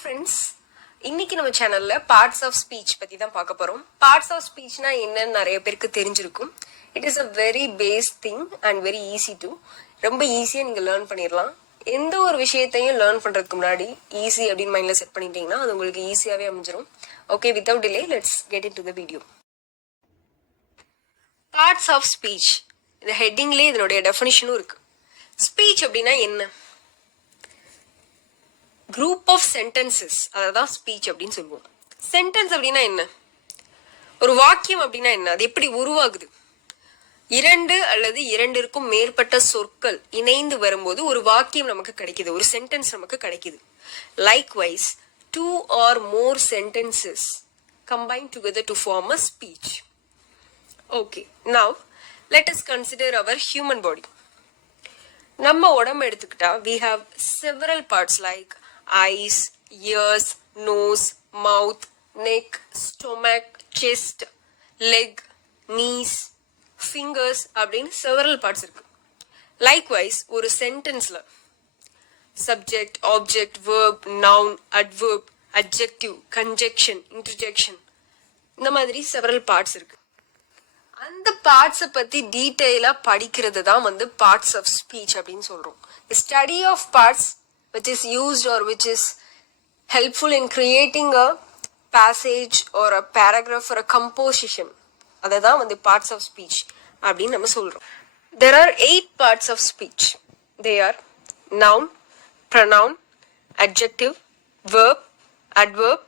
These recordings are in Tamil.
ஃப்ரெண்ட்ஸ், இன்னைக்கு நம்ம சேனல்ல பார்ட்ஸ் ஆஃப் ஸ்பீச் பத்தி தான் பார்க்க போறோம். பார்ட்ஸ் ஆஃப் ஸ்பீச்னா என்னன்னு நிறைய பேருக்கு தெரிஞ்சிருக்கும். It is a very base thing and very easy to, ரொம்ப ஈஸியா நீங்க லேர்ன் பண்ணிடலாம். எந்த ஒரு விஷயத்தையும் லேர்ன் பண்றதுக்கு முன்னாடி ஈஸி அப்படின்னு மைண்ட்ல செட் பண்ணிட்டீங்கன்னா அது உங்களுக்கு ஈஸியாவே அமைஞ்சிரும். Okay, without delay let's get into the video. Parts of speech, இந்த ஹெட்டிங்லேயே இதனுடைய டெஃபினிஷனும் இருக்கு. ஸ்பீச் அப்படின்னா என்ன? குரூப் ஆஃப் சென்டென்சஸ், அதான் ஸ்பீச் அப்படின்னு சொல்லுவோம். சென்டென்ஸ் அப்படின்னா என்ன? ஒரு வாக்கியம் அப்படின்னா என்ன? அது எப்படி உருவாகுது? இரண்டு அல்லது இரண்டிற்கும் மேற்பட்ட சொற்கள் இணைந்து வரும்போது ஒரு வாக்கியம் நமக்கு கிடைக்குது, ஒரு சென்டென்ஸ் நமக்கு கிடைக்குது. Likewise, 2 or more sentences combine together to form a speech. Okay, now let us consider our human body. நம்ம உடம்பு எடுத்துக்கிட்டா we have several parts like eyes, ears, nose, mouth, neck, stomach, chest, leg, knees, fingers அப்படின்னு several parts இருக்கு. Likewise, ஒரு சென்டென்ஸ்ல subject, object, verb, noun, adverb, adjective, conjunction, interjection இந்த மாதிரி several parts இருக்கு. அந்த பார்ட்ஸை பத்தி டீட்டெயிலா படிக்கிறது தான் பார்ட்ஸ் ஆஃப் ஸ்பீச் அப்படின்னு சொல்றோம். Study of parts which is used or which is helpful in creating a passage or a paragraph or a composition, அதுதான் parts of speech அப்படின்னு நம்ம சொல்றோம். There are 8 parts of speech. They are noun, pronoun, adjective, verb, adverb,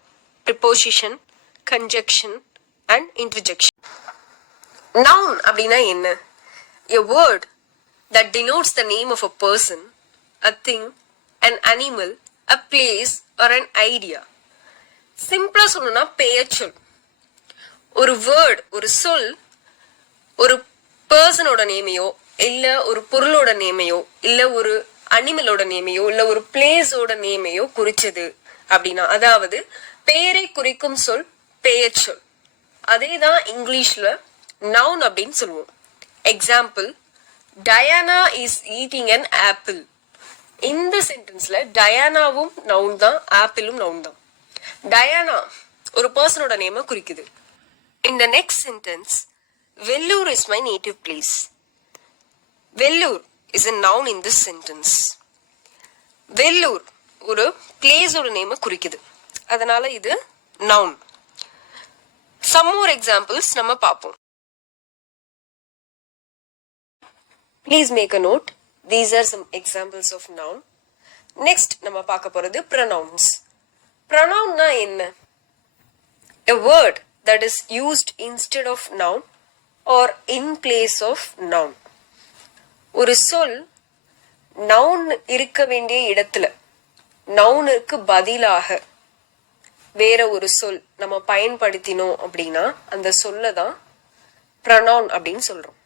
preposition, conjunction and interjection. Noun அப்படின்னா என்ன? A word that denotes the name of a person, a thing, an animal, a place or an idea. சிம்பிளா சொல்லணும்னா பெயர்ச்சொல். ஒரு வேர்ட், ஒரு சொல் ஒரு பர்சனோட நேமையோ இல்ல ஒரு பொருளோட நேமையோ இல்ல ஒரு அனிமலோட நேமையோ இல்ல ஒரு பிளேஸோட நேமையோ குறிச்சது அப்படின்னா, அதாவது பெயரை குறிக்கும் சொல் பெயர்ச்சொல். அதேதான் இங்கிலீஷ்ல நவுன் அப்படின்னு சொல்லுவோம். Example, Diana is eating an apple. இந்த சென்டென்ஸ்ல டயானாவும் நவுன் தான், ஆப்பிளும் நவுன் தான். டயானா ஒரு பர்சனோட நேமை குறிக்குது. In the next sentence, Vellore is my native place. Vellore is a noun in this sentence. Vellore ஒரு பிளேஸோட நேமை குறிக்குது, அதனால இது நவுன். Some more examples நம்ம பார்ப்போம். Please make a note. These are some examples of noun. Next நம்ம பார்க்க போறது pronouns. Pronounனா என்ன? A word that is used instead of noun or in place of noun. ஒரு சொல் noun இருக்க வேண்டிய இடத்துல நவுனுக்கு பதிலாக வேற ஒரு சொல் நம்ம பயன்படுத்தினோம் அப்படின்னா அந்த சொல்ல தான் pronoun அப்படின்னு சொல்றோம்.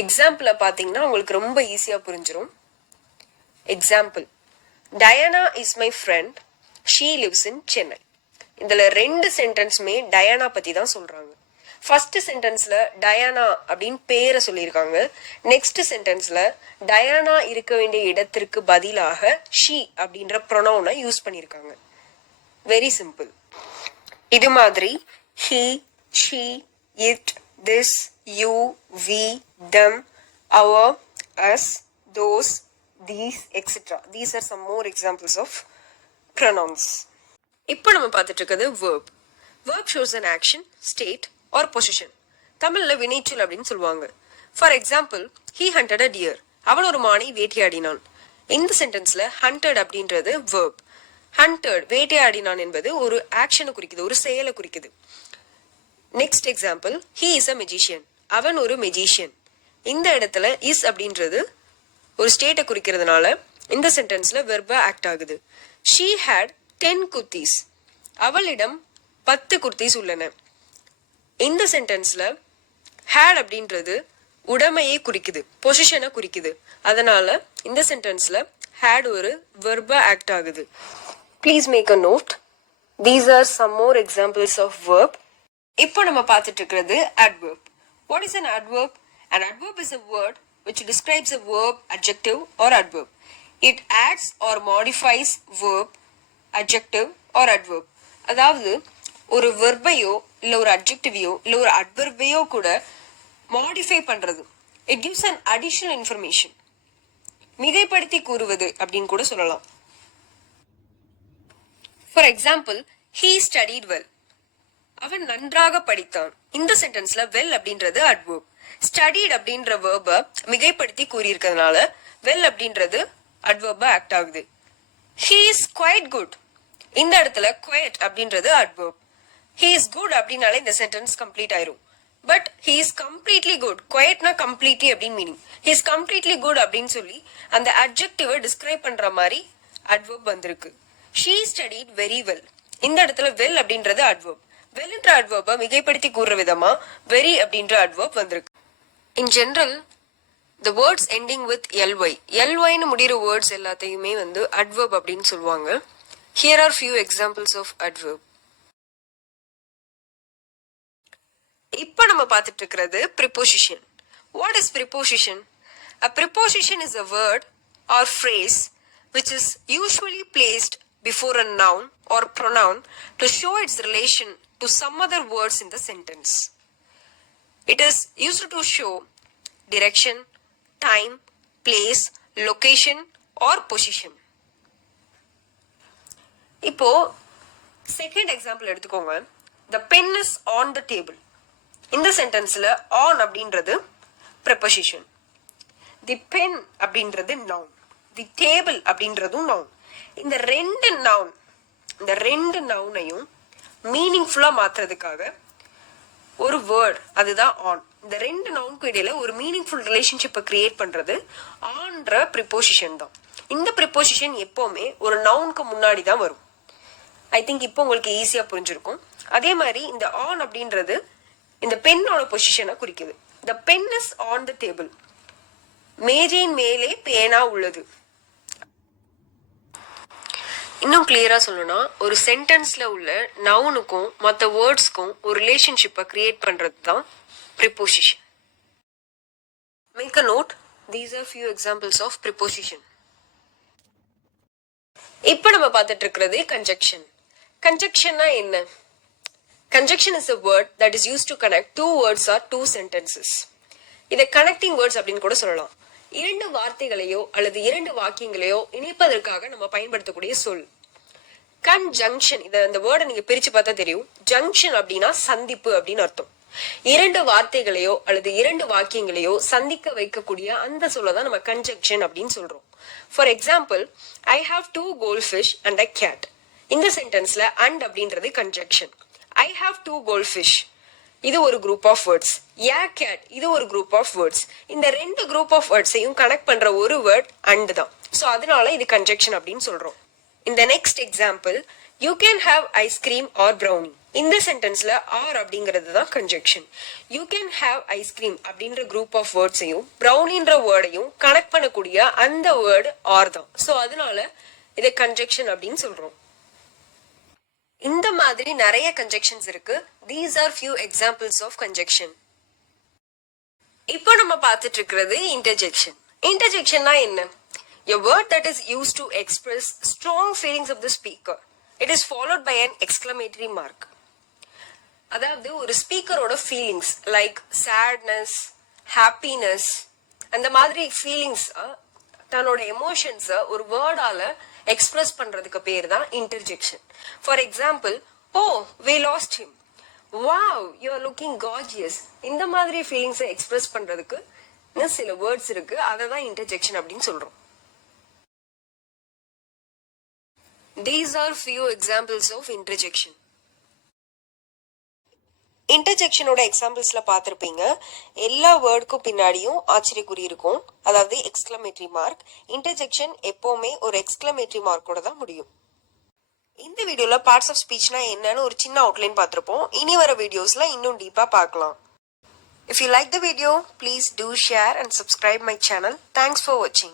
எக்ஸாம்பிள பாத்தீங்கன்னா உங்களுக்கு ரொம்ப ஈஸியா புரிஞ்சிடும். Example, Diana is my friend, she lives in Chennai. இதுல ரெண்டு சென்டென்ஸுமே டயானா பத்தி தான் சொல்றாங்க. ஃபர்ஸ்ட் சென்டென்ஸ்ல டயானா அப்படின்னு பேரை சொல்லியிருக்காங்க. நெக்ஸ்ட் சென்டென்ஸ்ல டயானா இருக்க வேண்டிய இடத்திற்கு பதிலாக ஷீ அப்படின்ற ப்ரொனவுனை யூஸ் பண்ணியிருக்காங்க. Very simple. இது மாதிரி he, she, it, this, you, we, them, our, us, those, these, etc. These are some more examples of pronouns. இப்போ நம்ம பார்த்துட்டு இருக்கிறது verb. Verb shows an action, state or position. தமிழ்ல வினைச்சொல் அப்படின்னு சொல்லுவாங்க. For example, he hunted a deer. அவன் ஒரு மானை வேட்டையாடினான். இந்த சென்டென்ஸ்ல hunted அப்படின்றது verb. hunted வேட்டையாடினான் என்பது ஒரு ஆக்ஷனை குறிக்குது, ஒரு செயலை குறிக்குது. Next example, he is a magician. அவன் ஒரு மெஜிஷியன். இந்த இடத்துல இஸ் அப்படின்றது ஒரு ஸ்டேட்டை குறிக்கிறதுனால இந்த சென்டென்ஸ்ல வெர்பா ஆக்ட் ஆகுது. she had 10 kurtis. அவளிடம் 10 குர்தீஸ் உள்ளன. இந்த சென்டென்ஸ்ல had அப்படின்றது உடைமையை குறிக்குது, பொசிஷனை குறிக்குது. அதனால இந்த சென்டென்ஸ்ல had ஒரு வெர்பா ஆக்ட் ஆகுது. Please make a note. These are some more examples of verb. இப்போ நம்ம பார்த்துட்டு இருக்கிறது adverb. What is an adverb? An adverb is a word which describes a verb, adjective or adverb. It adds or modifies verb adjective or adverb. அதாவது ஒரு வெர்பையோ இல்ல ஒரு அட்ஜெக்டிவையோ இல்ல ஒரு அட்வர்பையோ கூட மாடிஃபை பண்றது. It gives an additional information. மிகைப்படுத்தி கூறுவது அப்படின்னு கூட சொல்லலாம். For example, he studied well. அவன் நன்றாக படித்தான். இந்த சென்டென்ஸ்ல well அப்படின்றது adverb. studied அப்படின்ற verb மிகைப்படுத்தி கூறியிருக்கிறதுனால well அப்படின்றது adverb ஆக்ட் ஆகுது. he is quite good. இந்த இடத்துல quiet அப்படின்றது adverb. he is good அப்படின்னால இந்த சென்டென்ஸ் கம்ப்ளீட் ஆயிரும். But he is completely good. quietனா completely அப்படின்னு meaning. he is completely good அப்படின்னு சொல்லி அந்த adjective டிஸ்கிரைப் பண்ற மாதிரி adverb வந்திருக்கு. she studied very well. இந்த இடத்துல well அப்படின்றது adverb. well என்ற adverb மிகைப்படுத்தி கூறுற விதமா very அப்படின்ற adverb வந்திருக்கு. in general, the words ending with ly ன்னு முடிகிற வேர்ட்ஸ் எல்லாத்தையுமே வந்து adverb அப்படின்னு சொல்லுவாங்க. here are few examples of adverb. இப்போ நம்ம பார்த்துட்டு இருக்கிறது preposition. what is preposition? a preposition is a word or phrase which is usually placed before a noun or pronoun to show its relation to some other words in the sentence. It is used to show direction, time, place, location or position. இப்போ செகண்ட் எக்ஸாம்பிள் எடுத்துக்கோங்க. the pen is on the table. இந்த சென்டென்ஸ்ல on அப்படின்றது preposition. the pen அப்படின்றது noun. the table அப்படின்றதும் noun. இந்த ரெண்டு நவுனையும் மீனிங்ஃபுல்லா மாத்துறதுக்காக ஒரு வேர்ட், அதுதான் ஆன். இந்த ரெண்டு நவுனுக்கு இடையில ஒரு மீனிங்ஃபுல் ரிலேஷன்ஷிப்பை கிரியேட் பண்றது ஆன்ற ப்ரிப்போசிஷன் தான். இந்த ப்ரிப்போசிஷன் எப்பவுமே ஒரு நவுனுக்கு முன்னாடி தான் வரும். ஐ திங்க் இப்போ உங்களுக்கு ஈஸியா புரிஞ்சிருக்கும். அதே மாதிரி இந்த ஆன் அப்படின்றது இந்த பென்னோட பொசிஷனை குறிக்குது. the pen is on the table. மேஜையின் மேலே பேனா உள்ளது. இன்னும் கிளியரா சொல்லணும்னா, ஒரு சென்டென்ஸ்ல உள்ள நவுனுக்கும் மற்ற வேர்ட்ஸ்க்கும் ஒரு ரிலேஷன்ஷிப்பை கிரியேட் பண்றது தான் preposition. Make a note. These are few examples of preposition. இப்போ நம்ம பார்த்துட்டு இருக்கிறது கன்ஜக்ஷன். கன்ஜக்ஷன்னா என்ன? Conjunction is a word that is used to connect two words or two sentences. இதை கனெக்டிங் வேர்ட்ஸ் அப்படின்னு கூட சொல்லலாம். இரண்டு வார்த்தைகளையோ அல்லது இரண்டு வாக்கியங்களையோ இணைப்பதற்காக நம்ம பயன்படுத்தக்கூடிய சொல் கன்ஜங்ஷன். இந்த வேர்டை நீங்க பிரிச்சு பார்த்தா தெரியும். ஜங்ஷன் அப்படின்னா சந்திப்பு அப்படின்னு அர்த்தம். இரண்டு வார்த்தைகளையோ அல்லது இரண்டு வாக்கியங்களையோ சந்திக்க வைக்கக்கூடிய அந்த சொல்லதான் நம்ம கன்ஜங்ஷன் அப்படின்னு சொல்றோம். For example, I have 2 goldfish and a cat. இந்த சென்டென்ஸ்ல அண்ட் அப்படின்றது கன்ஜங்ஷன். ஐ ஹாவ் 2 goldfish இது ஒரு group of words. a cat இது ஒரு குரூப் ஆஃப் வேர்ட்ஸ். இந்த ரெண்டு குரூப் ஆஃப் வேர்ட்ஸையும் கனெக்ட் பண்ற ஒரு வேர்ட் அண்ட் தான். ஸோ அதனால இது கன்ஜக்ஷன் அப்படின்னு சொல்றோம். இந்த next example, you can have ice cream or brownie. இந்த சென்டென்ஸ்ல ஆர் அப்படிங்கிறது தான் conjunction. You can have ice cream அப்படின்ற குரூப் ஆஃப் வேர்ட்ஸையும் ப்ரௌனின்ற வேர்டையும் கனெக்ட் பண்ணக்கூடிய அந்த வேர்டு ஆர் தான். ஸோ அதனால இதை கன்ஜக்ஷன் அப்படின்னு சொல்றோம். இந்த மாதிரி நிறைய கன்ஜக்ஷன்ஸ் இருக்கு. these are few examples of conjunction. இப்போ நம்ம பார்த்துட்டு இருக்கிறது interjection. Interjectionனா என்ன? a word that is used to express strong feelings of the speaker. It is followed by an exclamatory mark. அதாவது ஒரு ஸ்பீக்கரோட ஃபீலிங்ஸ் லைக் சேட்னஸ், ஹாப்பினஸ், அந்த மாதிரி ஃபீலிங்ஸ், தன்னோட எமோஷன்ஸை ஒரு வேர்டால எக்ஸ்பிரஸ் பண்றதுக்கு பேர் தான் interjection. For example, oh we lost him, wow you are looking gorgeous. இந்த மாதிரி ஃபீலிங்ஸை எக்ஸ்பிரஸ் பண்றதுக்கு சில வேர்ட்ஸ் இருக்கு. அதை தான் இன்டர்ஜெக்ஷன் அப்படின்னு சொல்றோம். These are few examples of interjection. இன்டர்ஜெக்ஷனோட எக்ஸாம்பிள்ஸ்ல பார்த்துருப்பீங்க. எல்லா வேர்டுக்கும் பின்னாடியும் ஆச்சரியக்குறி இருக்கும், அதாவது எக்ஸ்கிளமேட்டரி மார்க். இன்டர்ஜெக்ஷன் எப்பவுமே ஒரு எக்ஸ்கிளமேட்டரி மார்க்கோட தான் முடியும். இந்த வீடியோல பார்ட்ஸ் ஆஃப் ஸ்பீச்னா என்னன்னு ஒரு சின்ன அவுட்லைன் பார்த்துருப்போம். இனி வர வீடியோஸ்ல இன்னும் டீப்பா பார்க்கலாம். If you like the video, please do share and subscribe my channel. Thanks for watching.